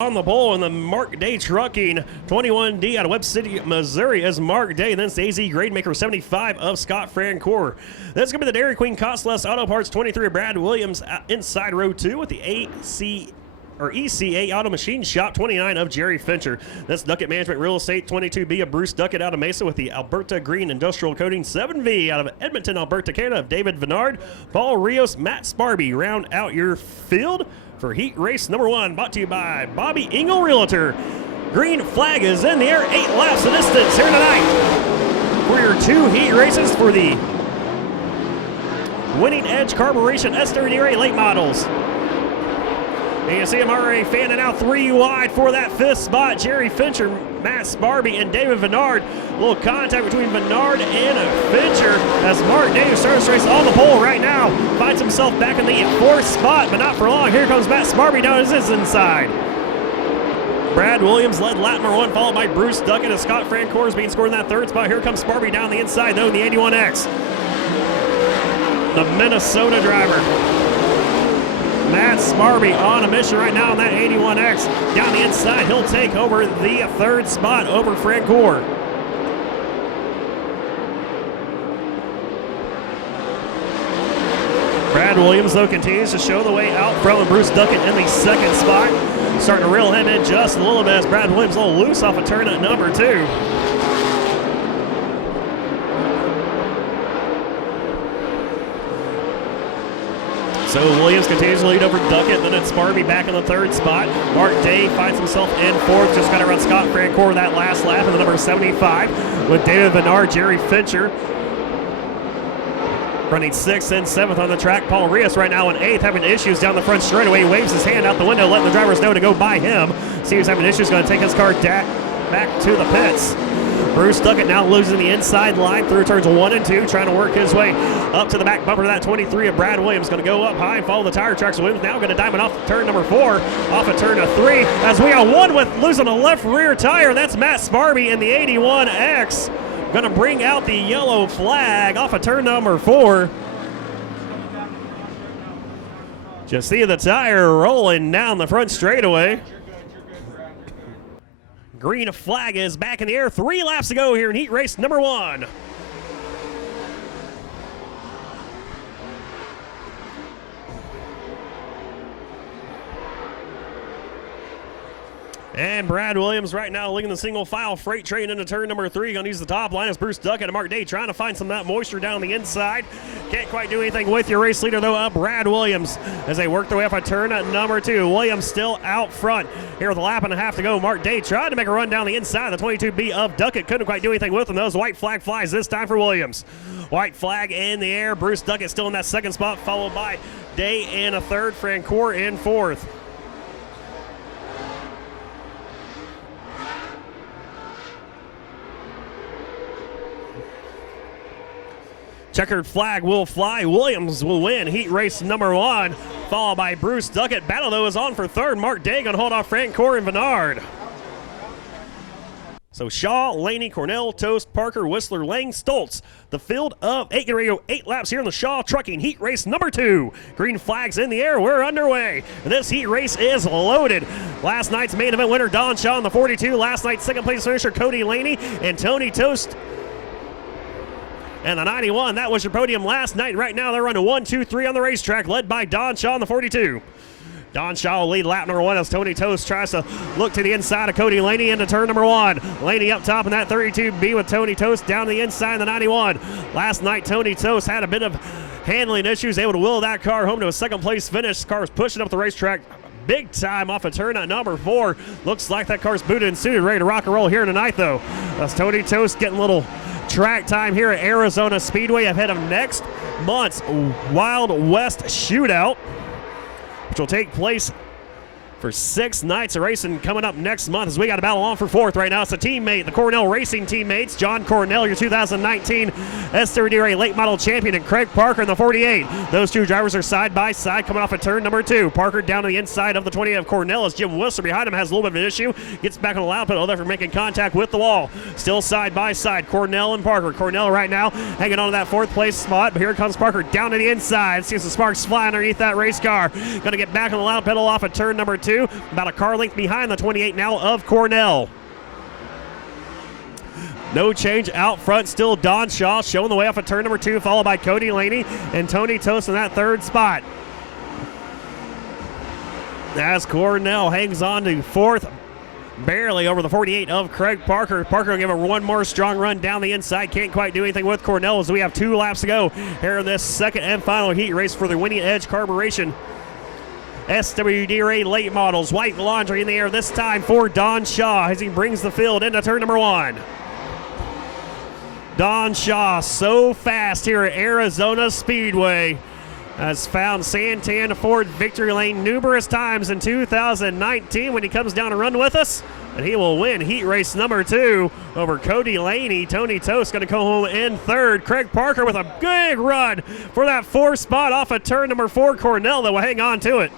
On the pole in the Mark Day Trucking 21D out of Webb City, Missouri is Mark Day. Then it's AZ Grademaker 75 of Scott Francoeur. That's going to be the Dairy Queen Cost Less Auto Parts 23 of Brad Williams inside row 2 with the ECA Auto Machine Shop 29 of Jerry Fincher. That's Duckett Management Real Estate 22B of Bruce Duckett out of Mesa with the Alberta Green Industrial Coating 7V out of Edmonton, Alberta, Canada of David Vennard. Paul Rios, Matt Sparby round out your field for heat race number 1, brought to you by Bobby Engel Realtor. Green flag is in the air, 8 laps of distance here tonight for your 2 heat races for the Winning Edge Carburation SWDRA late models. And you see him already fanning out 3 wide for that 5th spot. Jerry Fincher, Matt Sparby, and David Vennard. A little contact between Vennard and Fincher as Mark Day starts the race on the pole right now. Finds himself back in the 4th spot, but not for long. Here comes Matt Sparby down his inside. Brad Williams led lap number 1, followed by Bruce Duckett as Scott Francoeur is being scored in that 3rd spot. Here comes Sparby down the inside, though, in the 81X. The Minnesota driver. Matt Sparby on a mission right now on that 81X. Down the inside, he'll take over the 3rd spot over Francoeur. Brad Williams, though, continues to show the way out front with Bruce Duckett in the 2nd spot. Starting to reel him in just a little bit as Brad Williams a little loose off a turn at number 2. So Williams continues to lead over Duckett, then it's Sparby back in the 3rd spot. Mark Day finds himself in 4th, just got around Scott Francoeur that last lap in the number 75 with David Vennard, Jerry Fincher running 6th and 7th on the track. Paul Rios right now in 8th, having issues down the front straightaway. He waves his hand out the window, letting the drivers know to go by him. See who's having issues, going to take his car back to the pits. Bruce Duckett now losing the inside line through turns 1 and 2, trying to work his way up to the back bumper of that 23 of Brad Williams. Going to go up high and follow the tire tracks. Williams now going to diamond off turn number 4, off of turn 3, as we got one with losing a left rear tire. That's Matt Sparby in the 81X. Going to bring out the yellow flag off of turn number 4. Just see the tire rolling down the front straightaway. Green flag is back in the air. 3 laps to go here in heat race number 1. And Brad Williams right now leading the single file freight train into turn number 3. Going to use the top line as Bruce Duckett and Mark Day trying to find some of that moisture down the inside. Can't quite do anything with your race leader, though, Brad Williams, as they work their way up a turn at number 2. Williams still out front here with a lap and a half to go. Mark Day tried to make a run down the inside of the 22B of Duckett. Couldn't quite do anything with him. Those white flag flies this time for Williams. White flag in the air. Bruce Duckett still in that 2nd spot, followed by Day in a 3rd. Francoeur in 4th. Checkered flag will fly. Williams will win heat race number 1, followed by Bruce Duckett. Battle, though, is on for 3rd. Mark Day going to hold off Francoeur and Vennard. So Shaw, Laney, Cornell, Toast, Parker, Whistler, Lang, Stoltz. The field of 8 going to go 8 laps here in the Shaw Trucking heat race number 2. Green flags in the air. We're underway. This heat race is loaded. Last night's main event winner, Don Shaw in the 42. Last night's 2nd place finisher, Cody Laney and Tony Toast. And the 91, that was your podium last night. Right now, they're running 1, 2, 3 on the racetrack, led by Don Shaw in the 42. Don Shaw will lead lap number 1 as Tony Toast tries to look to the inside of Cody Laney into turn number 1. Laney up top in that 32B with Tony Toast down the inside of the 91. Last night, Tony Toast had a bit of handling issues, able to will that car home to a 2nd place finish. Car was pushing up the racetrack big time off a turn at number 4. Looks like that car's booted and suited, ready to rock and roll here tonight, though. That's Tony Toast getting a little track time here at Arizona Speedway ahead of next month's Wild West Shootout, which will take place for 6 nights of racing coming up next month as we got a battle on for 4th right now. It's a teammate, the Cornell Racing teammates, John Cornell, your 2019 SWDRA late model champion, and Craig Parker in the 48. Those 2 drivers are side by side coming off of turn number 2. Parker down to the inside of the 28 of Cornell as Jim Whistler behind him has a little bit of an issue. Gets back on the lap pedal for making contact with the wall. Still side by side, Cornell and Parker. Cornell right now hanging on to that 4th place spot, but here comes Parker down to the inside. Sees the sparks fly underneath that race car. Going to get back on the lap pedal off of turn number 2. 2, about a car length behind the 28 now of Cornell. No change out front, still Don Shaw showing the way off of turn number 2, followed by Cody Laney and Tony Tost in that third spot. As Cornell hangs on to fourth, barely over the 48 of Craig Parker. Parker will give it one more strong run down the inside. Can't quite do anything with Cornell as we have 2 laps to go here in this second and final heat race for the Winning Edge Carburation. SWDRA late models, white laundry in the air this time for Don Shaw as he brings the field into turn number 1. Don Shaw so fast here at Arizona Speedway has found Santan Ford victory lane numerous times in 2019 when he comes down to run with us. And he will win heat race number 2 over Cody Laney. Tony Tost going to go home in third. Craig Parker with a big run for that 4th spot off of turn number 4. Cornell that will hang on to it.